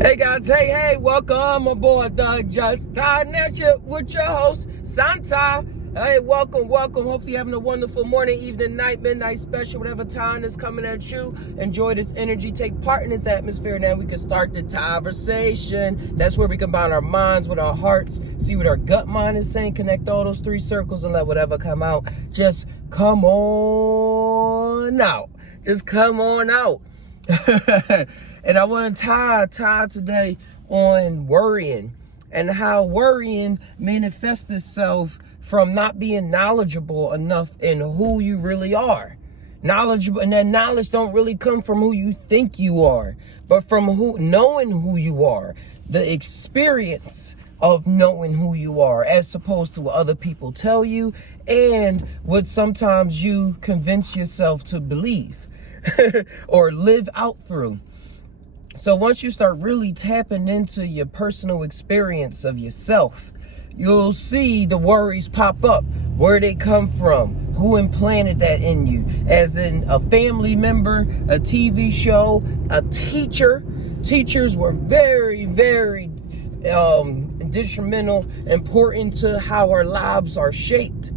Hey guys, hey, welcome aboard the Just Partnership with your host, SaunTai. Hey, welcome. Hopefully you're having a wonderful morning, evening, night, midnight special, whatever time is coming at you. Enjoy this energy, take part in this atmosphere. Now we can start the conversation. That's where we combine our minds with our hearts, see what our gut mind is saying, connect all those three circles and let whatever come out. Just come on out. Just come on out. And I want to tie today on worrying and how worrying manifests itself from not being knowledgeable enough in who you really are. Knowledgeable, and that knowledge don't really come from who you think you are, but from knowing who you are, the experience of knowing who you are, as opposed to what other people tell you and what sometimes you convince yourself to believe or live out through. So once you start really tapping into your personal experience of yourself, you'll see the worries pop up, where they come from, who implanted that in you, as in a family member, a TV show, a teacher. Teachers were very, very detrimental, important to how our lives are shaped.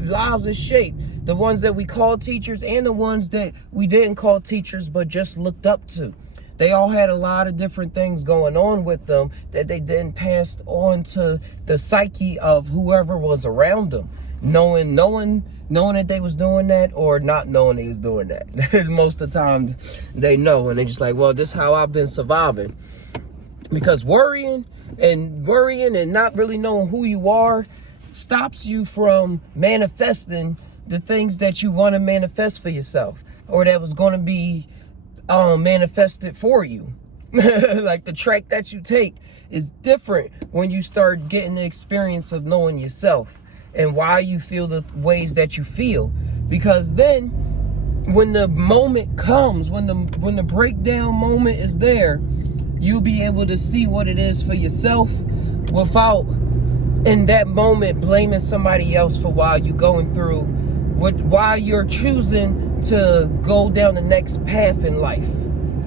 Lives are shaped. The ones that we call teachers and the ones that we didn't call teachers but just looked up to. They all had a lot of different things going on with them that they then passed on to the psyche of whoever was around them, knowing that they was doing that or not knowing they was doing that. Most of the time they know, and they're just like, well, this is how I've been surviving. Because worrying and not really knowing who you are stops you from manifesting the things that you want to manifest for yourself, or that was going to be manifested for you. Like the track that you take is different when you start getting the experience of knowing yourself and why you feel the ways that you feel. Because then when the moment comes, when the breakdown moment is there, you'll be able to see what it is for yourself without in that moment blaming somebody else for why you're going through why you're choosing to go down the next path in life.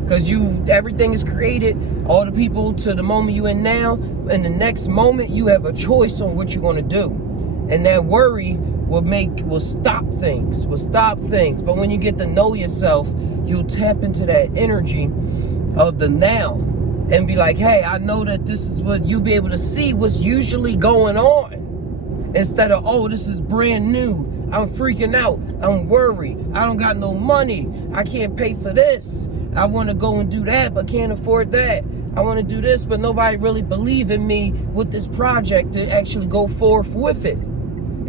Because everything is created, all the people to the moment you're in now, in the next moment you have a choice on what you're going to do. And that worry will stop things. But when you get to know yourself, you'll tap into that energy of the now and be like, hey, I know that this is what you'll be able to see what's usually going on, instead of, oh, this is brand new, I'm freaking out, I'm worried, I don't got no money, I can't pay for this, I want to go and do that but can't afford that, I want to do this but nobody really believe in me with this project to actually go forth with it.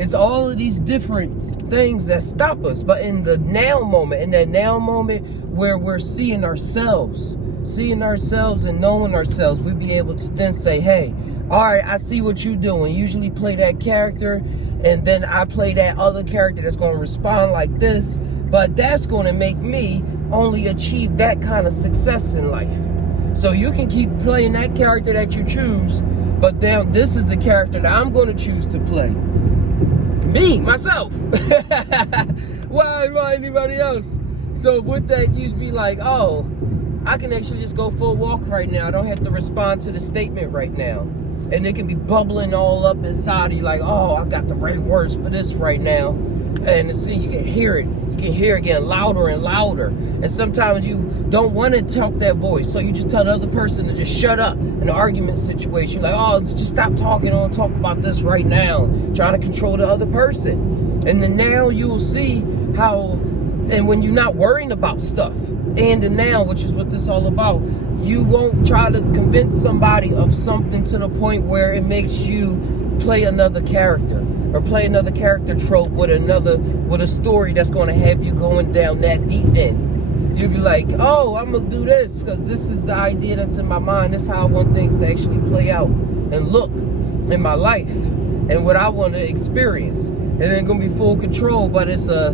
It's all of these different things that stop us. But in that now moment where we're seeing ourselves and knowing ourselves, we'll be able to then say, hey, all right, I see what you're doing. Usually play that character, and then I play that other character that's going to respond like this, but that's going to make me only achieve that kind of success in life. So you can keep playing that character that you choose, but now this is the character that I'm going to choose to play. Me, myself. Why anybody else? So with that, you'd be like, oh, I can actually just go for a walk right now. I don't have to respond to the statement right now. And it can be bubbling all up inside of you like, oh, I got the right words for this right now. And you can hear it. You can hear it getting louder and louder. And sometimes you don't want to talk that voice. So you just tell the other person to just shut up in an argument situation. Like, oh, just stop talking. I don't talk about this right now. Trying to control the other person. And then now you'll see how, and when you're not worrying about stuff, and the now, which is what this is all about, you won't try to convince somebody of something to the point where it makes you play another character or play another character trope with a story that's going to have you going down that deep end. You'll be like, oh, I'm going to do this because this is the idea that's in my mind. This is how I want things to actually play out and look in my life and what I want to experience. And then going to be full control, but it's a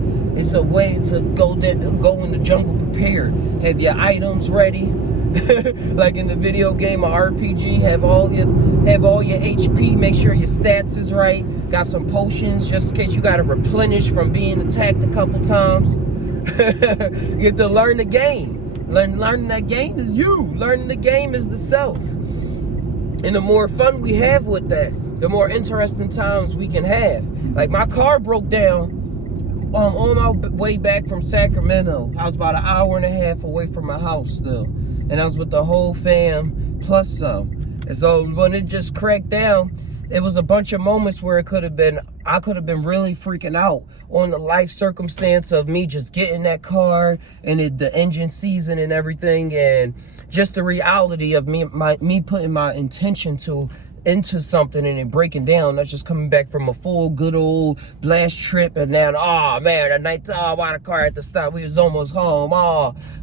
way to go in the jungle prepared. Have your items ready. Like in the video game or RPG, have all your HP, make sure your stats is right. Got some potions just in case you got to replenish from being attacked a couple times. You get to learn the game. Learning that game is you. Learning the game is the self. And the more fun we have with that, the more interesting times we can have. Like, my car broke down on my way back from Sacramento. I was about an hour and a half away from my house still. And I was with the whole fam plus some. And so when it just cracked down, it was a bunch of moments where I could have been really freaking out on the life circumstance of me just getting that car and the engine season and everything, and just the reality of me putting my intention into something and it breaking down. That's just coming back from a full good old blast trip, and now, oh man, the night, why the car at the stop? We was almost home.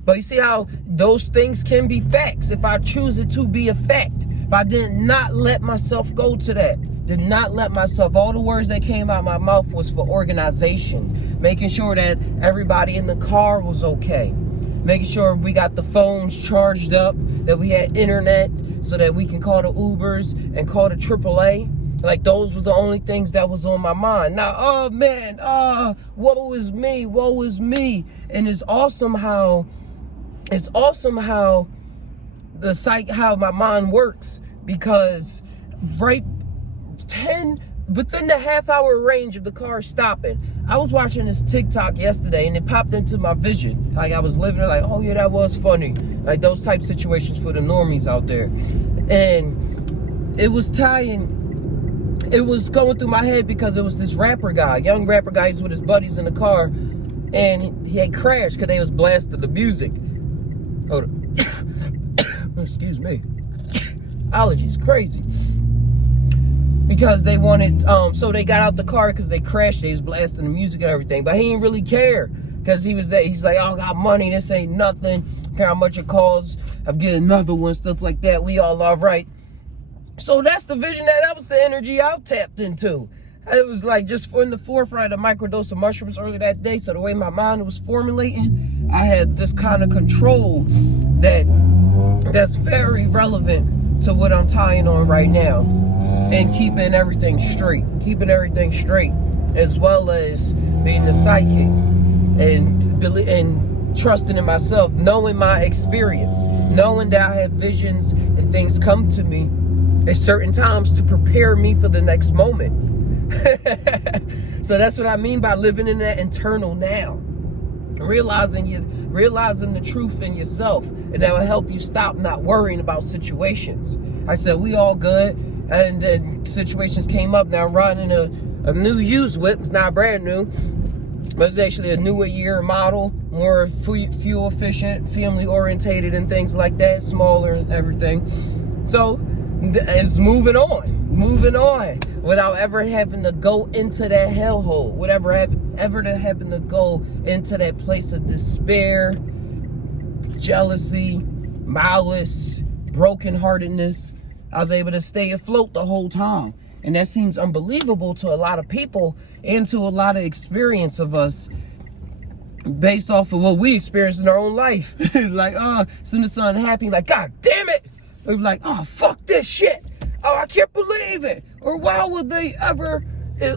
But you see how those things can be facts if I choose it to be a fact. If I did not let myself go to that, did not let myself, all the words that came out my mouth was for organization, making sure that everybody in the car was okay, making sure we got the phones charged up, that we had internet so that we can call the Ubers and call the AAA. Like, those were the only things that was on my mind. Now, oh man, woe is me. And it's awesome how how my mind works, because within the half-hour range of the car stopping, I was watching this TikTok yesterday and it popped into my vision. Like, I was living it, like, oh yeah, that was funny. Like, those type situations for the normies out there. And it was going through my head because it was this rapper guy, young rapper guy. He's with his buddies in the car, and he had crashed because they was blasting the music. Hold on. Excuse me. Allergies, crazy. Because they wanted, so they got out the car because they crashed. They was blasting the music and everything, but he didn't really care, because he's like, oh, I got money, this ain't nothing, care how much it costs, I'm getting another one, stuff like that, we all right. So that's the vision, that was the energy I tapped into. It was like just in the forefront of a microdose of mushrooms earlier that day. So the way my mind was formulating, I had this kind of control that's very relevant to what I'm tying on right now, and keeping everything straight, as well as being the psychic and trusting in myself, knowing my experience, knowing that I have visions and things come to me at certain times to prepare me for the next moment. So that's what I mean by living in that internal now. Realizing the truth in yourself, and that will help you stop not worrying about situations. I said, we all good, and then situations came up. Now I'm riding a new used whip. It's not brand new, but it's actually a newer year model, more fuel efficient, family orientated and things like that, smaller and everything. So it's moving on without ever having to go into that hellhole, ever having to go into that place of despair, jealousy, malice, brokenheartedness. I was able to stay afloat the whole time. And that seems unbelievable to a lot of people and to a lot of experience of us, based off of what we experienced in our own life. Like, as soon as something happened, like, God damn it. We're like, oh, fuck this shit. Oh, I can't believe it. Or why would they ever?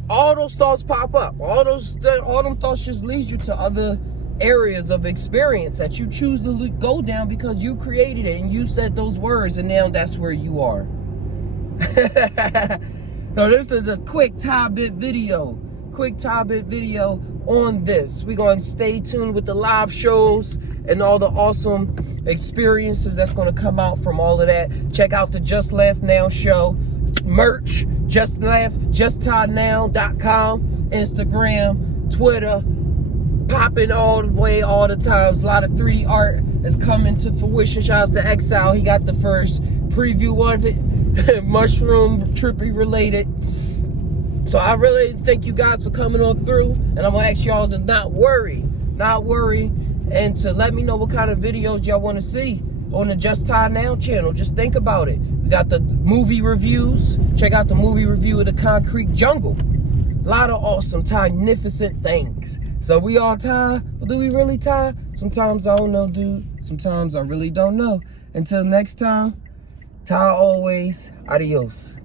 All those thoughts pop up. All them thoughts just lead you to other areas of experience that you choose to go down because you created it and you said those words, and now that's where you are. So this is a quick tie-bit video on this. We're going to stay tuned with the live shows and all the awesome experiences that's going to come out from all of that. Check out the Just Laugh Now show. Merch, justtaiNow.com, Instagram, Twitter, popping all the times. A lot of 3D art is coming to fruition. Shout out to Exile. He got the first preview of it. Mushroom trippy related. So I really thank you guys for coming on through, and I'm gonna ask y'all to not worry, and to let me know what kind of videos y'all want to see on the Just Tai Now channel. Just think about it. We got the movie reviews. Check out the movie review of The Concrete Jungle. A lot of awesome, magnificent things. So we all tie, but do we really tie? Sometimes I don't know, dude. Sometimes I really don't know. Until next time, tie always. Adios.